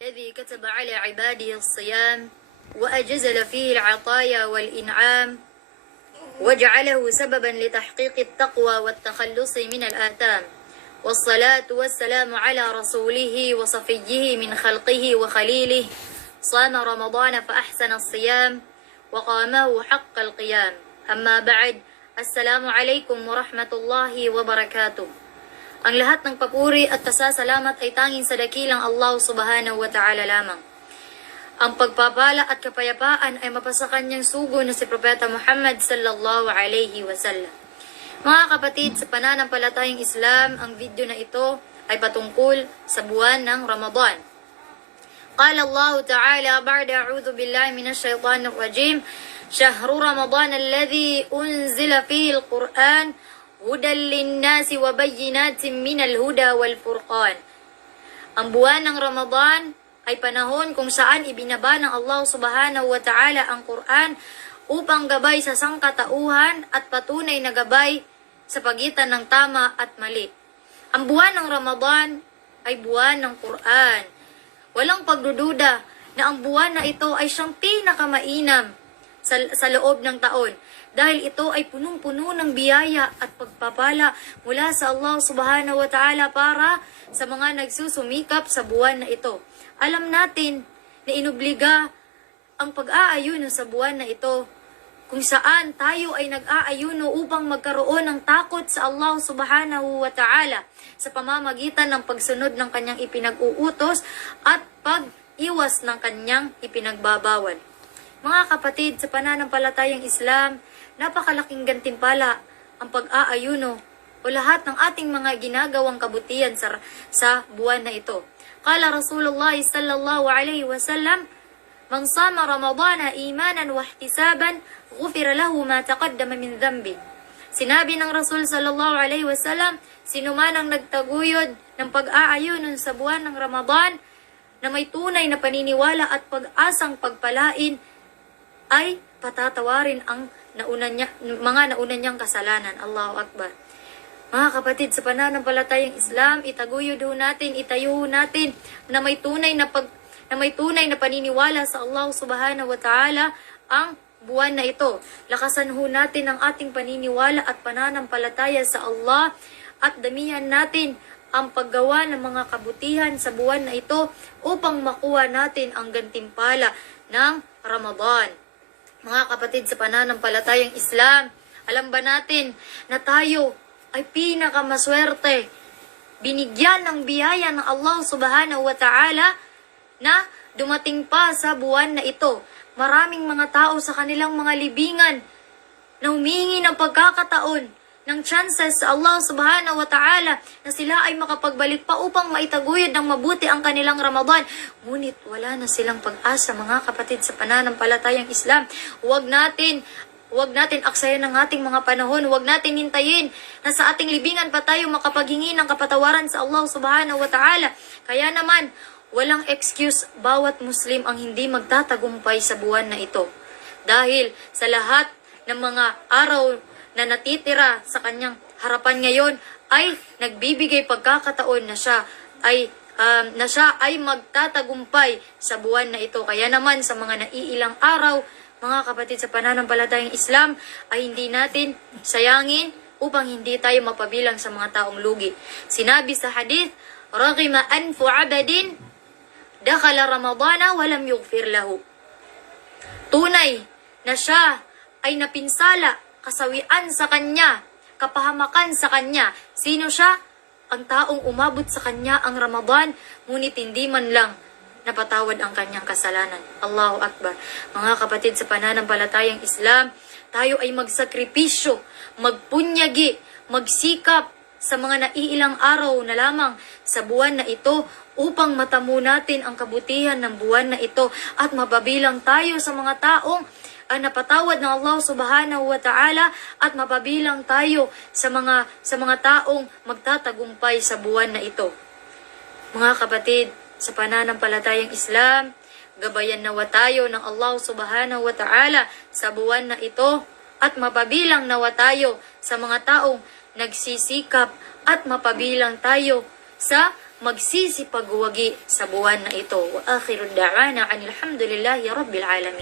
الذي كتب على عباده الصيام وأجزل فيه العطايا والإنعام وجعله سببا لتحقيق التقوى والتخلص من الآثام، والصلاة والسلام على رسوله وصفيه من خلقه وخليله صام رمضان فأحسن الصيام وقامه حق القيام. أما بعد، السلام عليكم ورحمة الله وبركاته. Ang lahat ng papuri at pasasalamat ay tanging sa dakilang Allah subhanahu wa ta'ala lamang. Ang pagpapala at kapayapaan ay mapasa kanyang sugo na si Propeta Muhammad sallallahu alayhi wa sallam. Mga kapatid, sa pananampalatayang Islam, ang video na ito ay patungkol sa buwan ng Ramadan. Qala Allah ta'ala ba'da a'udhu billahi minash shaitanir rajim, Shahru Ramadan alladhi unzila fihi al-Qur'an hudan linnasi wa bayyinatin minal huda wal furqan. Ang buwan ng Ramadan ay panahon kung saan ibinaba ng Allah subhanahu wa ta'ala ang Quran upang gabay sa sangkatauhan at patunay na gabay sa pagitan ng tama at mali. Ang buwan ng Ramadan ay buwan ng Quran. Walang pagdududa na ang buwan na ito ay siyang pinakamainam sa loob ng taon, dahil ito ay punong-puno ng biyaya at pagpapala mula sa Allah subhanahu wa ta'ala para sa mga nagsusumikap sa buwan na ito. Alam natin na inobliga ang pag-aayuno sa buwan na ito, kung saan tayo ay nag-aayuno upang magkaroon ng takot sa Allah subhanahu wa ta'ala sa pamamagitan ng pagsunod ng kanyang ipinag-uutos at pag-iwas ng kanyang ipinagbabawal. Mga kapatid, sa pananampalatayang Islam, napakalaking gantimpala ang pag-aayuno o lahat ng ating mga ginagawang kabutihan sa buwan na ito. Qala Rasulullah sallallahu alayhi wa sallam, Man sama Ramadana imanan wa ihtisaban, ghufira lahu ma taqaddama min dhanbi. Sinabi ng Rasul sallallahu alayhi wa sallam, sino man ang nagtaguyod ng pag-aayuno sa buwan ng Ramadan na may tunay na paniniwala at pag-asang pagpalain, ay patatawarin ang mga nauna niyang kasalanan. Allahu Akbar. Mga kapatid, sa pananampalatayang Islam, itaguyod natin, itayo natin na may tunay na paniniwala sa Allah subhanahu wa ta'ala ang buwan na ito. Lakasan natin ang ating paniniwala at pananampalataya sa Allah at damihan natin ang paggawa ng mga kabutihan sa buwan na ito upang makuha natin ang gantimpala ng Ramadan. Mga kapatid, sa pananampalatayang Islam, alam ba natin na tayo ay pinakamaswerte, binigyan ng biyaya ng Allah subhanahu wa ta'ala na dumating pa sa buwan na ito. Maraming mga tao sa kanilang mga libingan na humingi ng pagkakataon, ng chances sa Allah subhanahu wa ta'ala na sila ay makapagbalik pa upang maitaguyod ng mabuti ang kanilang Ramadan. Ngunit wala na silang pag-asa, mga kapatid, sa pananampalatayang Islam. Huwag natin aksayan ng ating mga panahon. Huwag natin hintayin na sa ating libingan pa tayo makapaghingi ng kapatawaran sa Allah subhanahu wa ta'ala. Kaya naman, walang excuse bawat Muslim ang hindi magtatagumpay sa buwan na ito. Dahil sa lahat ng mga araw na natitira sa kanyang harapan ngayon ay nagbibigay pagkakataon na siya ay magtatagumpay sa buwan na ito. Kaya naman, sa mga naiilang araw, mga kapatid, sa pananampalatayang Islam, ay hindi natin sayangin upang hindi tayo mapabilang sa mga taong lugi. Sinabi sa hadith, Raghima anfu abadin dakhala Ramadana walam yughfir lahu. Tunay na siya ay napinsala, kasawian sa kanya, kapahamakan sa kanya. Sino siya? Ang taong umabot sa kanya ang Ramadan, ngunit hindi man lang napatawad ang kanyang kasalanan. Allahu Akbar. Mga kapatid, sa pananampalatayang Islam, tayo ay magsakripisyo, magpunyagi, magsikap sa mga naiilang araw na lamang sa buwan na ito upang matamo natin ang kabutihan ng buwan na ito at mababilang tayo sa mga taong napatawad ng Allah subhanahu wa ta'ala at mapabilang tayo sa mga taong magtatagumpay sa buwan na ito. Mga kapatid, sa pananampalatayang Islam, gabayan nawa tayo ng Allah subhanahu wa ta'ala sa buwan na ito at mapabilang nawa tayo sa mga taong nagsisikap at mapabilang tayo sa magsisipagwagi sa buwan na ito. Wa akhiru da'wana anil hamdulillahi rabbil alamin.